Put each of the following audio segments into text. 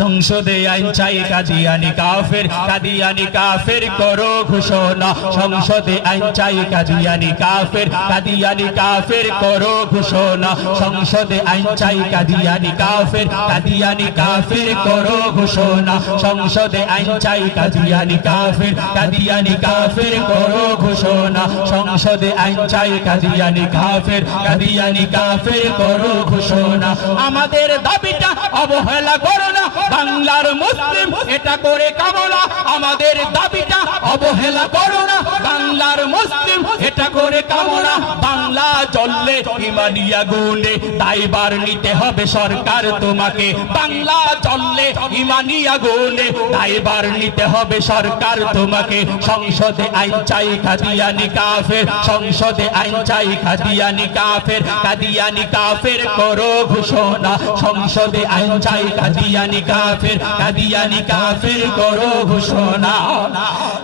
সংসদে আইন চাই কাদিয়ানি কাফের, কাদিয়ানি কাফের করো ঘোষণা। সংসদে আইন চাই কাদিয়ানি কাফের, কাদিয়ানি কাফের করো ঘোষণা। সংসদে আইন চাই কাদিয়ানি কাফের, কাদিয়ানি কাফের করো ঘোষণা। সংসদে আইন চাই কাদিয়ানি কাফের, কাদিয়ানি কাফের করো ঘোষণা। সংসদে আইন চাই কাদিয়ানি কাফের, কাদিয়ানি কাফের করো ঘোষণা। আমাদের দাবিটা অবহেলা করো না বাংলার মুসলিম, এটা করে কামনা। আমাদের দাবিটা অবহেলা করো না বাংলার মুসলিম, এটা করে কামনা। বাংলা জ্বললে ইমানি আগুনে দায়ভার নিতে হবে সরকার তোমাকে। বাংলা জ্বললে ইমানি আগুনে দায়ভার নিতে হবে সরকার তোমাকে। সংসদে আইন চাই কাদিয়ানি কাফের, সংসদে আইন চাই কাদিয়ানি কাফের, কাদিয়ানি কাফের করো ঘোষণা। সংসদে আইন চাই কাদিয়ানি কাফের, কাদিয়ানি কাফের করো ঘোষণা।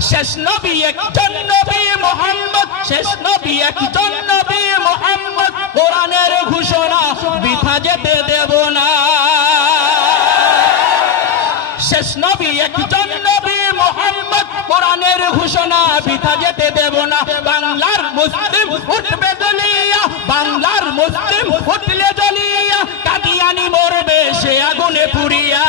শেষ নবী একজন নবী মুহাম্মদ, শেষ নবী একজন নবী মুহাম্মদ, কোরআনের ঘোষণা বৃথা যেতে দেব না। শেষ নবী একজন নবী মুহাম্মদ, কোরআনের ঘোষণা বৃথা যেতে দেব না। বাংলার মুসলিম উঠবে জ্বলিয়া, বাংলার মুসলিম উঠলে জ্বলিয়া, কাদিয়ানি মরবে সে আগুনে পুড়িয়া।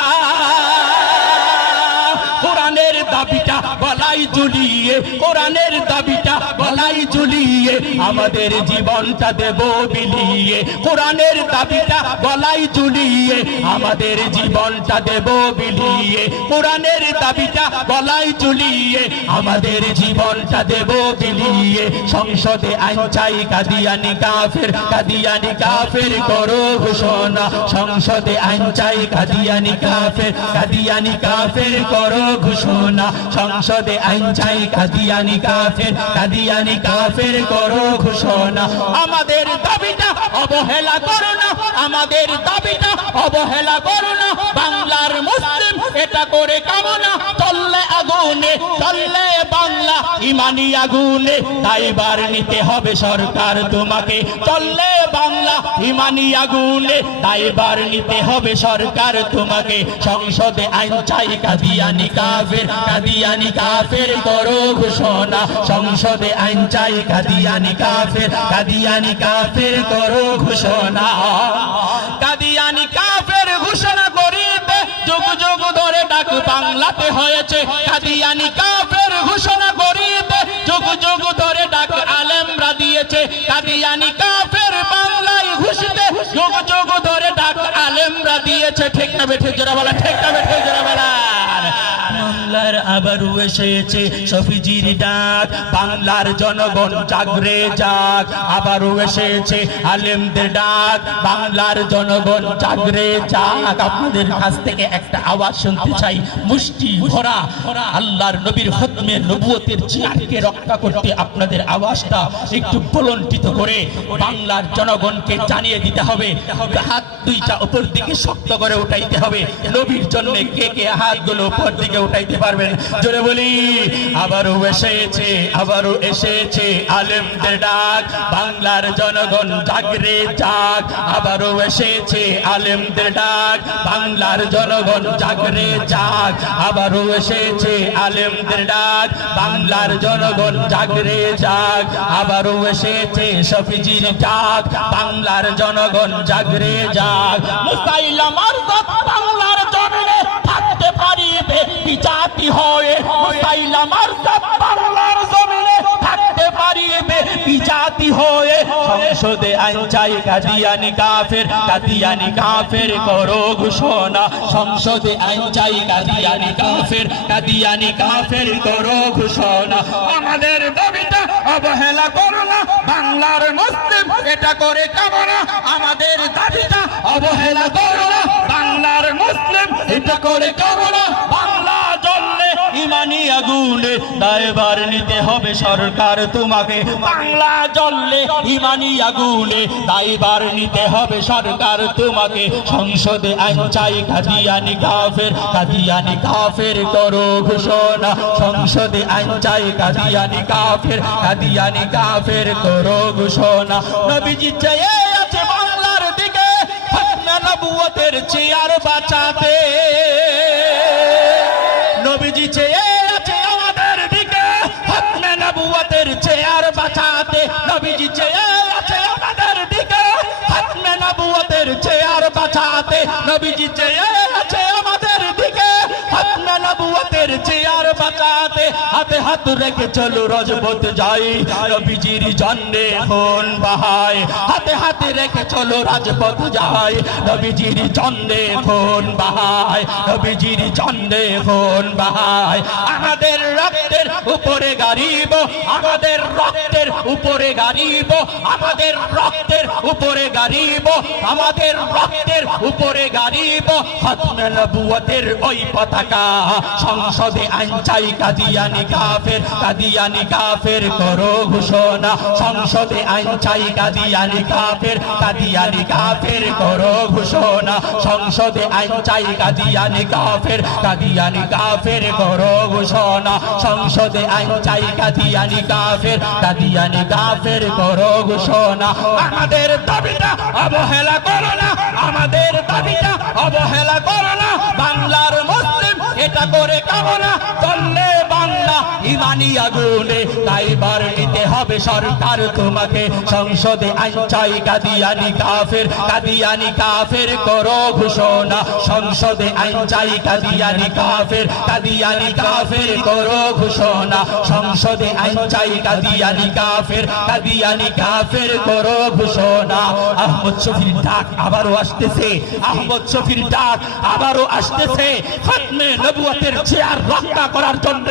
কোরআনের দাবিটা গলায় ঝুলিয়ে, কোরআনের দাবিটা গলায় ঝুলিয়ে আমাদের জীবনটা দেব বিলিয়ে। কোরআনের দাবিটা গলায় ঝুলিয়ে আমাদের জীবনটা দেব বিলিয়ে। কোরআনের দাবিটা গলায় ঝুলিয়ে আমাদের জীবনটা দেব বিলিয়ে। সংসদে আইন চাই কাদিয়ানি কাফের, কাদিয়ানি কাফের করো ঘোষণা। সংসদে আইন চাই কাদিয়ানি কাফের, কাদিয়ানি কাফের করো ঘোষণা। সংসদে আইন চাই কাদিয়ানি কাফের, কাদিয়ানি কাফের করো ঘোষণা। আমাদের দাবিটা অবহেলা করো না, আমাদের দাবিটা অবহেলা করো না। বাংলার মুসলিম এটা করে কামনা। চললে আগুনে, চললে বাংলা ইমানি আগুনে দায়ভার নিতে হবে সরকার তোমাকে। চললে বাংলা ইমানি আগুনে দায়ভার নিতে হবে সরকার তোমাকে। সংসদে আইন চাই কাদিয়ানি কাফের, কাদিয়ানি কাফের করো ঘোষণা। সংসদে আইন চাই কাদিয়ানি কাফের, কাদিয়ানি কাফের করো ঘোষণা। কাদিয়ানি কাফের ঘোষণা করিতে যুগ যুগ ধরে ডাক বাংলাতে হয়েছে। কাদিয়ানি কাফের ঘোষণা করিতে যুগ যুগ ধরে ডাক আলেমরা দিয়েছে। কাদিয়ানি কাফের বাংলায় ঘুষতে যুগ যুগ ধরে ডাক আলেমরা দিয়েছে। ঠিক না বেঠে জোরা বলা, ঠিক না বেঠে জোরা বলা। বাংলার আবারও এসেছে শফিজির ডাক, বাংলার জনগণ জাগরে যাক। আবারও এসেছে আলেমদের ডাক, বাংলার জনগণ জাগরে যাক। আপনাদের কাছ থেকে একটা আওয়াজ শুনতে চাই, মুষ্টি ভরা আল্লাহর নবীর খতমে নবুয়তের চেয়ারকে রক্ষা করতে আপনাদের আওয়াজটা একটু বুলন্দিত করে বাংলার জনগণকে জানিয়ে দিতে হবে। হাত দুইটা উপর দিকে শক্ত করে উঠাইতে হবে। নবীর জন্য কে কে হাতগুলো উপর দিকে উঠাইতে পারবেন জোরে বলি। আবারও এসেছে, আবারও এসেছে আলেমদের ডাক, বাংলার জনগণ জাগরে যাক। আবারও এসেছে আলেমদের ডাক, বাংলার জনগণ জাগরে যাক। আবারও এসেছে আলেমদের ডাক, বাংলার জনগণ জাগরে যাক। আবারও এসেছে শফিজির ডাক, বাংলার জনগণ জাগরে যাক। মুসাইলামার বাংলার জমিনে থাকতে পারিবে বিজাতি হয়ে। মুসাইলামার বাংলার জমিনে থাকতে পারিবে বিজাতি হয়ে। সংসদে আইন চাই কাদিয়ানি কাফের, কাদিয়ানি কাফের করো ঘোষণা। সংসদে আইন চাই কাদিয়ানি কাফের, কাদিয়ানি কাফের করো ঘোষণা। আমাদের দাবিটা অবহেলা করো না বাংলার মুসলিম, এটা করে কামনা। আমাদের দাবিটা অবহেলা করো না বাংলার মুসলিম, এটা করে কামনা। বাংলা জ্বললে ইমানি আগুনে দায়ভার নিতে হবে সরকার তোমাকে। বাংলা জ্বললে ইমানি আগুনে দায়ভার নিতে হবে সরকার তোমাকে। সংসদে আইন চাই কাদিয়ানি কাফের, কাদিয়ানি কাফের করো ঘোষণা। সংসদে আইন চাই কাদিয়ানি কাফের, কাদিয়ানি কাফের করো ঘোষণা। নবীজি চেয়ে আছে বাংলার দিকে, নবুয়তের চেয়ার বাঁচাতে। নবীজি চেয়ে আছে আমাদের দিকে খতমে নবুয়তের চেয়ার বাঁচাতে। নবীজি চেয়ে আছে আমাদের দিকে খতমে নবুয়তের চেয়ার বাঁচাতে। নবীজি চেয়ে আছে আমাদের দিকে খতমে নবুয়তের চেয়ার বাঁচাতে। হাতে হাত রেখে চলো রজবত যাই, নবীজির জন্যে খুন বাহাই। হাতে হাতে রেখে চলো রাজপথ যাই, নবীজির জন্যে খুন বাহাই। নবীজির জন্যে খুন বাহাই। আমাদের রক্তের উপরে গারিব, আমাদের রক্তের উপরে গারিব, আমাদের রক্তের উপরে গারিব, আমাদের রক্তের উপরে গারিব। খতমে নবুয়তের ওই পতাকা সংসদে আইন চাই কাদিয়ানি কাফের, কাদিয়ানি কাফের করো ঘোষণা। সংসদে আইন চাই কাদিয়ানি কাফের, কাদিয়ানি কাফের করো ঘোষণা। সংসদে আইন চাই কাদিয়ানি কাফের, কাদিয়ানি কাফের করো ঘোষণা। সংসদে আইন চাই কাদিয়ানি কাফের, কাদিয়ানি কাফের করো ঘোষণা। আমাদের দাবিটা অবহেলা করো না, আমাদের দাবিটা অবহেলা করো না। বাংলার মুসলিম এটা করে কামনা করলে বাংলা ইমানি আগুনে তাইবার নিতে হবে সরকার তোমাকে। সংসদে আইন চাই কাদিয়ানি কাফের, কাদিয়ানি কাফের করো ঘোষণা। সংসদে আইন চাই কাদিয়ানি কাফের, কাদিয়ানি কাফের করো ঘোষণা। সংসদে আইন চাই কাদিয়ানি কাফের, কাদিয়ানি কাফের করো ঘোষণা। আহমদ শফির ডাক আবারও আসতেছে, আহমদ শফির ডাক আবারও আসতেছে খতমে নবুয়তের চেয়ার রক্ষা করার জন্য।